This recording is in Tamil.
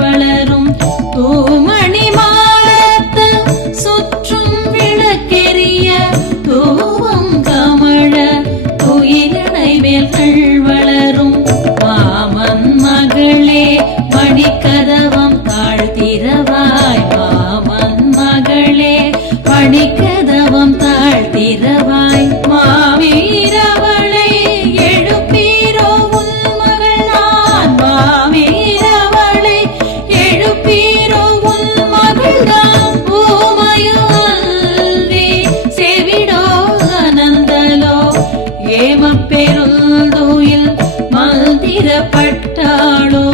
வளரும் தூமணி மாடத்து சுற்றும் விளக்கெரிய தூவம் கமழ துயிலடை வேல்கள் வளரும் மாமன் மகளே மணிக்கதவம் தாழ்த்திரவாய் மாமன் மகளே மணிக்கதவம் தாழ்த்திரவாய் மாவீரவளை எழுப்பீரோ உன் மகள் நான் மாவீரவளை எழுப்பீரோ உன் மகள்தான் பூமையல்வி செவிடோ அனந்தலோ ஏமப்பெருந்துயில் மந்திரப்பட்டாளோ